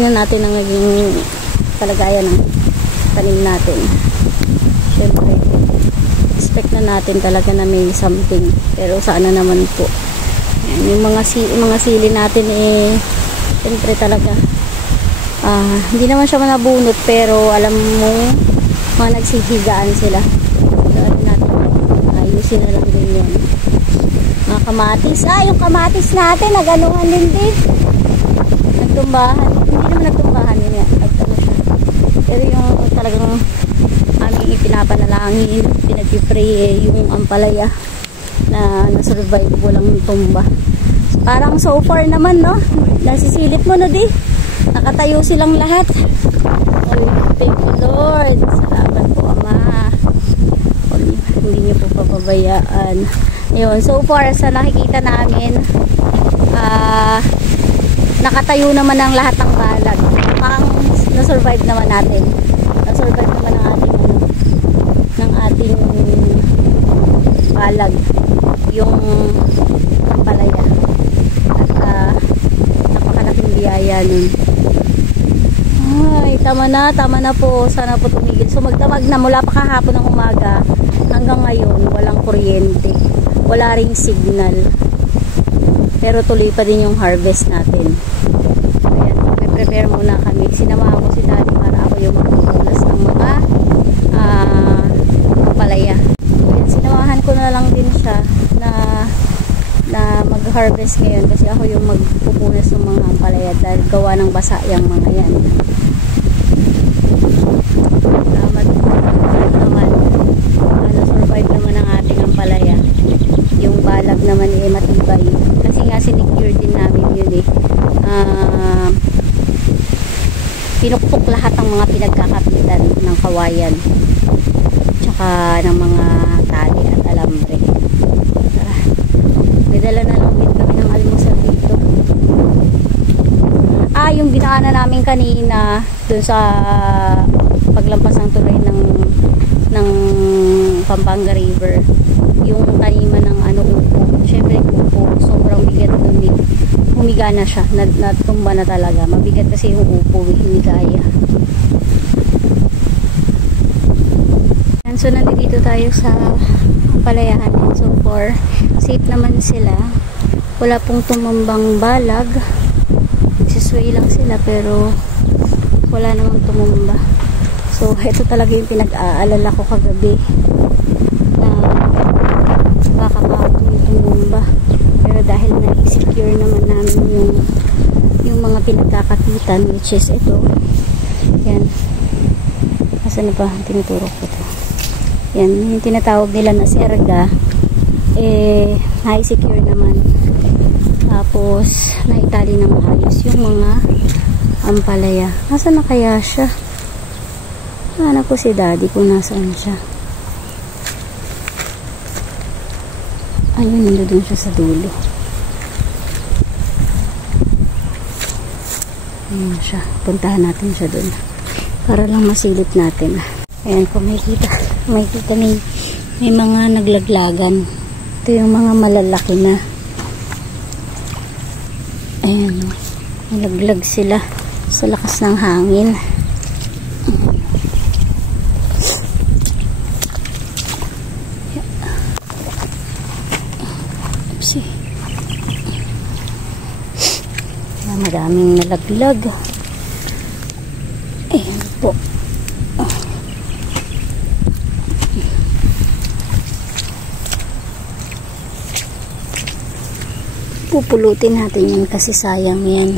tingnan natin ang naging kalagayan ng tanim natin. Siyempre, expect na natin talaga na may something. Pero sana naman po. Ayan, yung mga sili natin siyempre talaga hindi naman siya manabunot, pero alam mo mga nagsihigaan sila. Dahil natin ayusin na lang din yun. Mga kamatis. Yung kamatis natin naganuhan din. Nagtumbahan. Hindi naman nagtumbahan yun yan. Pero yung talagang aming ipinapanalangin, pinag-pray yung ampalaya na nasurvive walang tumba. Parang so far naman, no? Nasisilip mo, no, di? Nakatayo silang lahat. Oh, thank you, Lord. Salamat po, Ama. Hindi niyo po papabayaan. Ayun, so far sa nakikita namin, nakatayo naman ang lahat ng balag. Parang na-survive naman natin. Na-survive naman ng ating balag. Yung palaya. At napakalaking biyaya nun. Ay, tama na po. Sana po tumigil. So magdamag na mula pa kahapon ng umaga hanggang ngayon, walang kuryente. Wala ring signal. Pero tuloy pa din yung harvest natin. Ayan, prepare muna kami. Sinamahan ko si Daddy para ako yung magpupunas ng mga palaya. Ayan, sinamahan ko na lang din siya na mag-harvest ngayon kasi ako yung magpupunas ng mga palaya dahil gawa ng basa yung mga yan. Salamat naman. Na-survive naman ang ating ampalaya. Yung balag naman matibay. Kasi nga sinecure din namin yun pinukpok lahat ng mga pinagkakapitan ng kawayan. Tsaka ng mga tali at alambre. Tara. May dala na lang din kami ng almusal dito. Yung dinaanan namin kanina dun sa paglampas ng tulay ng Pampanga River, yung taniman ng upo. Syempre upo, sobrang bigat dun humiga na siya, natumba na talaga. Mabigat kasi yung upo, hindi kaya. So nandito tayo sa palayahan. So far safe naman sila, wala pong tumambang balag. Nagsisway lang sila pero wala namang tumumba. So ito talaga yung pinag-aalala ko kagabi na baka tumumba, pero dahil na-secure naman namin yung mga pinagkakapitan, which is ito. Yan, asan na ba? Tinuturo ko ito. Yan, yung tinatawag nila na serga, na-secure naman. Tapos naitali ng maayos yung mga ampalaya. Nasaan na kaya siya? Hanap ko si Daddy kung nasaan siya. Ayun, nandun siya sa dulo. Ayun siya. Puntahan natin siya dun para lang masilip natin. Ayan, kung makikita may mga naglaglagan. Ito yung mga malalaki na. Ayan, nalaglag sila sa lakas ng hangin. Oopsie. Maraming nalaglag. Ayan po. Pupulutin natin yan kasi sayang yan.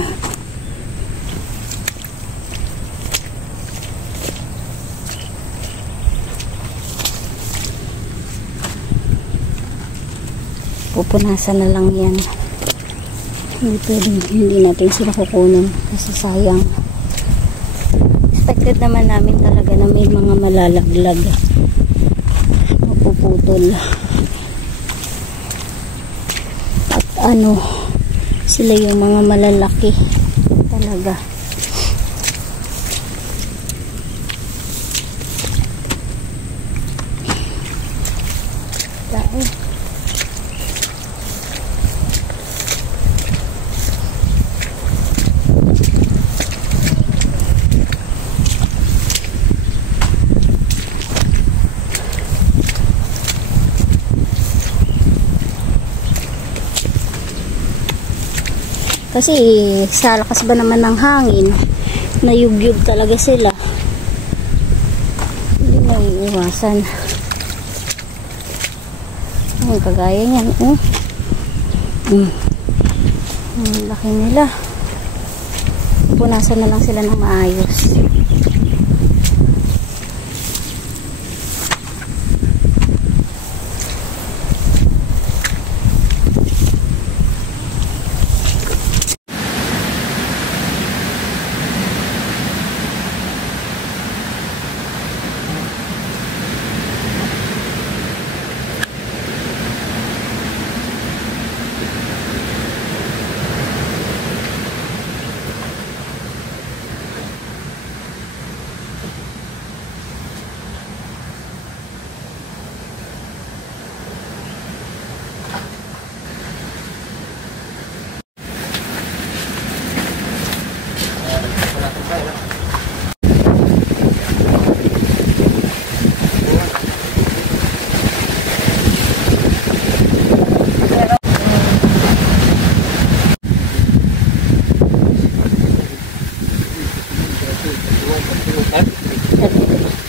Pupunasan na lang yan. Hindi natin sila kukunin kasi sayang. Expected naman namin talaga na may mga malalaglag, mapuputol. At sila yung mga malalaki talaga. Dahil Kasi sa lakas ba naman ng hangin, nayugyug talaga sila. Hindi may iwasan. Ang kagaya niyan. Ang laki nila. Punasan na lang sila ng maayos.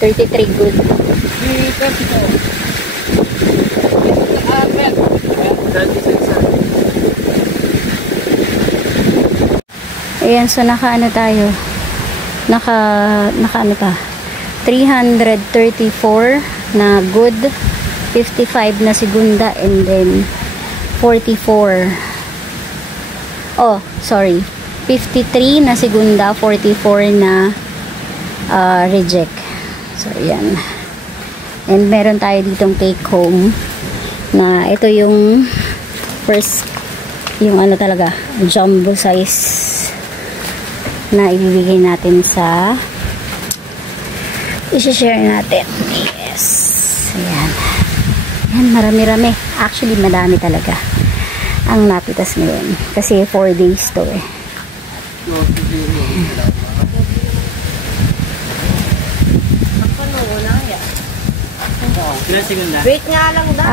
$33 good. Ayan, so naka ano tayo? Naka ano pa? 334 na good, 55 na segunda, and then 44. Oh, sorry. 53 na segunda, 44 na reject. So, ayan. And meron tayo ditong take home na ito yung first, yung ano talaga, jumbo size na ibibigay natin sa i-share natin. Yes. Ayan. Ayan, marami-rami. Actually, madami talaga ang napitas ngayon. Kasi 4 days to eh. Wait nga lang daw.